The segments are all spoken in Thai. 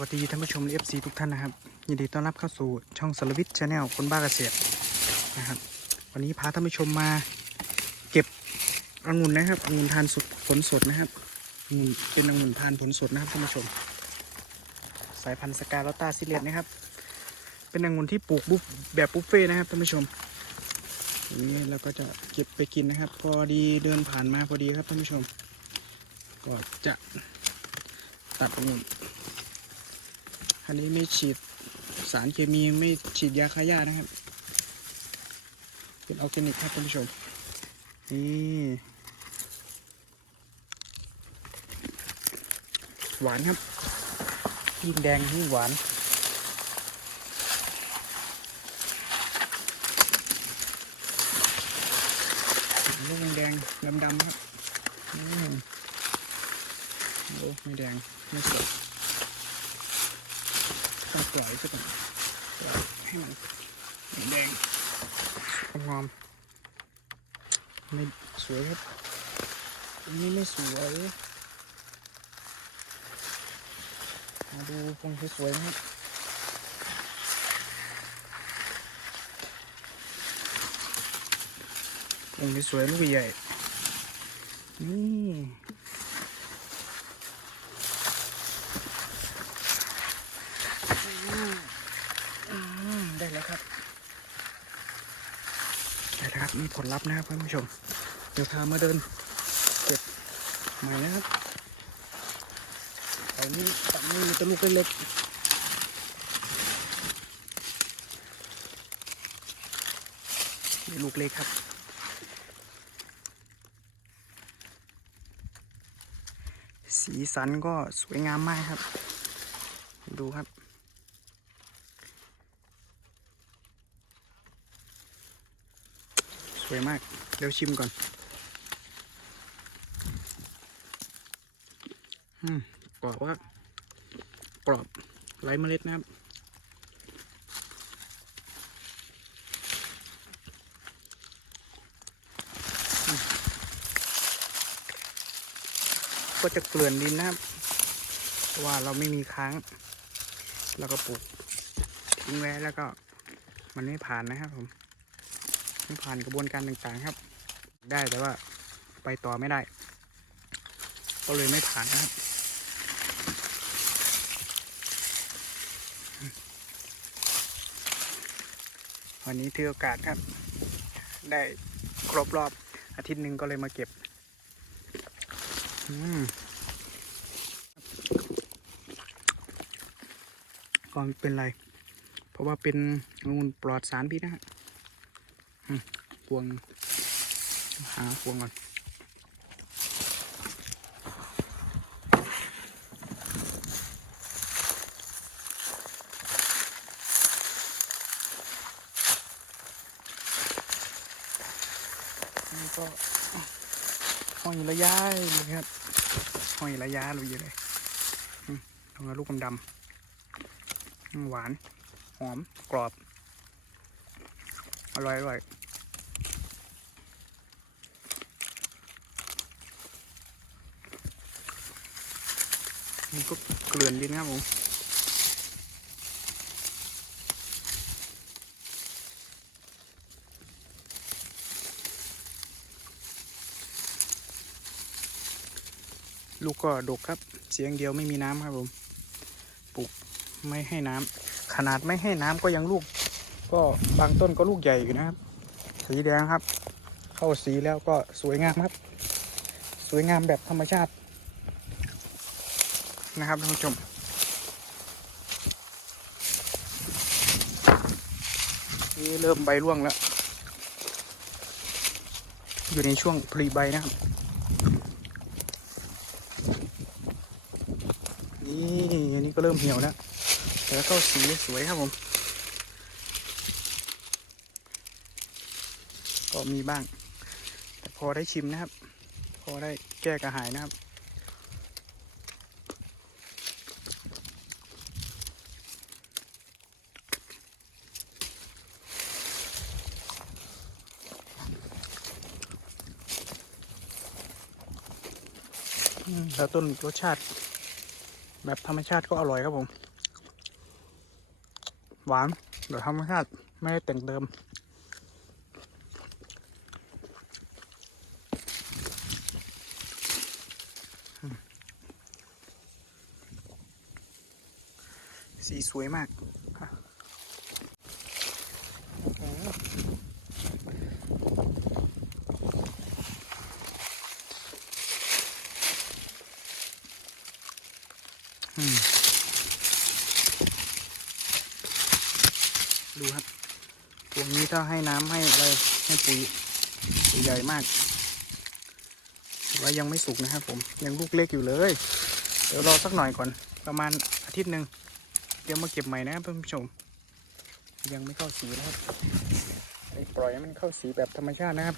วัสดีท่านผู้ชมเอฟซีทุกท่านนะครับ ยินดีต้อนรับเข้าสู่ช่องสารวิทย์ชาแนลคนบ้าเกษตรนะครับ วันนี้พาท่านผู้ชมมาเก็บองุ่นนะครับองุ่นทานสดผลสดนะครับองุ่นเป็นองุ่นทานผลสดนะครับท่านผู้ชม สายพันธุ์สกาลอตตาซิเลตนะครับ เป็นองุ่นที่ปลูกบุฟแบบบุฟเฟ่นะครับท่านผู้ชมนนี้เราก็จะเก็บไปกินนะครับ พอดีเดินผ่านมาพอดีครับท่านผู้ชม ก็จะตัดองุ่น อันนี้ไม่ฉีดสารเคมีไม่ฉีดยาฆ่าหญ้านะครับ เป็นออร์แกนิกครับท่านผู้ชม นี่หวานครับ ยิ่งแดงยิ่งหวานลูกแดงดำๆครับ โอ้ไม่แดง ไม่สวย ต้องปล่อยซะก่อนปล่อยให้มันแดงงอมไม่สวยครับอันนี้ไม่สวยมาดูพงสวยๆนะครับพงสวยลูกใหญ่นี่ อืม ได้แล้วครับได้แล้วครับมีผลลัพธ์นะครับท่านผู้ชม เดี๋ยวพามาเดินเก็บใหม่นะครับเอานี้ตัดนี่ตัวลูกเล็กๆนี่ลูกเล็กครับ สีสันก็สวยงามมากครับ ดูครับ วยมาก เดี๋ยวชิมก่อน อืมกรอบว่ากรอบไร้เมล็ดนะครับ ก็จะเกลื่อนดินนะครับว่าเราไม่มีค้างเราก็ปลูกทิ้งไว้แล้วก็มันไม่ผ่านนะครับผม ผ่านกระบวนการต่างๆครับ ได้แต่ว่าไปต่อไม่ได้ ก็เลยไม่ผ่านนะครับวันนี้ถือโอกาสครับ ได้ครบรอบอาทิตย์หนึ่งก็เลยมาเก็บก็ไม่เป็นไร เพราะว่าเป็นองุ่นปลอดสารพิษนะฮะ พวง หาพวงก่อนนี่ก็ห้อยระยะเลยครับห้อยระยะเลยเลยอืมตรงลูกดำหวาน หอม กรอบ อร่อยอร่อย นี่ก็เกลื่อนดินครับผมลูกก็ดกครับ เสียงเดียวไม่มีน้ำครับผมปลูกไม่ให้น้ำขนาดไม่ให้น้ำก็ยังลูก ก็บางต้นก็ลูกใหญ่อยู่นะครับ สีแดงครับ เข้าสีแล้วก็สวยงามครับ สวยงามแบบธรรมชาติ นะครับท่านผู้ชมนี่เริ่มใบร่วงแล้ว อยู่ในช่วงผลิใบนะครับ นี่อันนี้ก็เริ่มเหี่ยวแล้วแต่ก็สีสวยครับผม ก็มีบ้าง แต่พอได้ชิมนะครับ พอได้แก้กระหายนะครับ แล้วต้นรสชาติ แบบธรรมชาติก็อร่อยครับผม หวานแบบธรรมชาติไม่ได้แต่งเติมสีสวยมากค่ะอืม ดูครับตรงนี้ถ้าให้น้ำให้อะไรให้ปุ๋ยปุ๋ยใหญ่มากแต่ว่ายังไม่สุกนะครับผมยังลูกเล็กอยู่เลย เดี๋ยวรอสักหน่อยก่อน ประมาณอาทิตย์หนึ่งเดี๋ยวมาเก็บใหม่นะครับท่านผู้ชม ยังไม่เข้าสีนะครับปล่อยให้มันเข้าสีแบบธรรมชาตินะครับ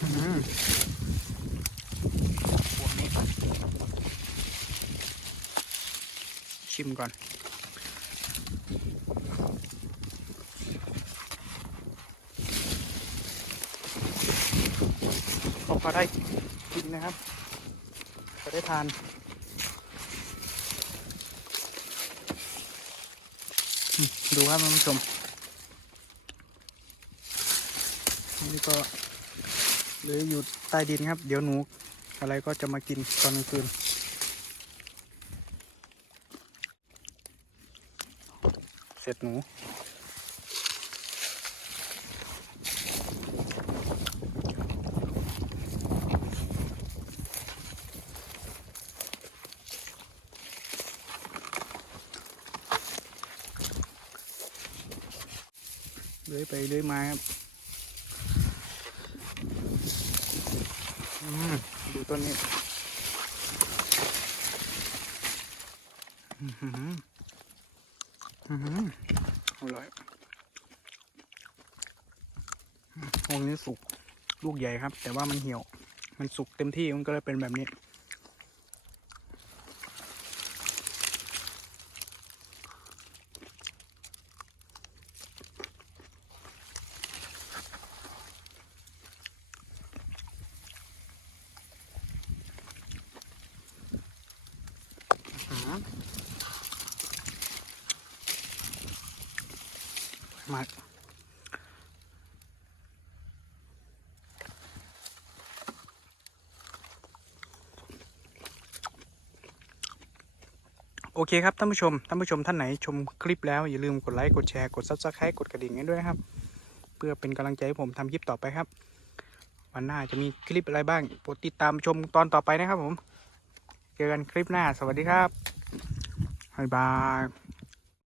อื้อหือพวกนี้ ชิมก่อน ก็พอได้กินนะครับพอได้ทานดูครับท่านผู้ชม นี่ก็เลืออยู่ใต้ดินครับ เดี๋ยวหนูอะไรก็จะมากินตอนกลางคืน เส ร็จหนูเลื้อยไปเลื้อยมาครับอืมดูต้นนี้ อื้อหืออื้อหืออร่อยวงนี้สุกลูกใหญ่ครับ แต่ว่ามันเหี่ยว มันสุกเต็มที่มันก็เลยเป็นแบบนี้ มากโอเคครับท่านผู้ชม ท่านผู้ชมท่านไหนชมคลิปแล้ว อย่าลืมกดไลค์ กดแชร์ กด subscribe กดกระดิ่งให้ด้วยนะครับ เพื่อเป็นกำลังใจให้ผมทำคลิปต่อไปครับ วันหน้าจะมีคลิปอะไรบ้างโปรดติดตามชมตอนต่อไปนะครับผม เจอกันคลิปหน้า สวัสดีครับบ๊ายบาย